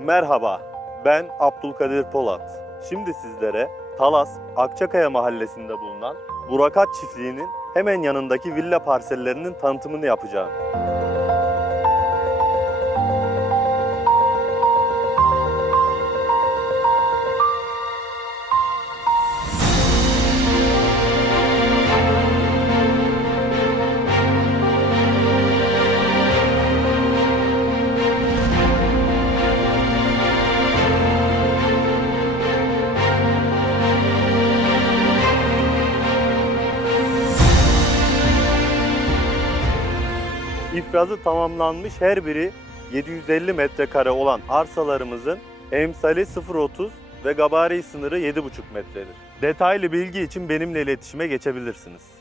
Merhaba, ben Abdülkadir Polat. Şimdi sizlere Talas, Akçakaya mahallesinde bulunan Burakat çiftliğinin hemen yanındaki villa parsellerinin tanıtımını yapacağım. İfrazı tamamlanmış her biri 750 metrekare olan arsalarımızın emsali 0.30 ve gabari sınırı 7.5 metredir. Detaylı bilgi için benimle iletişime geçebilirsiniz.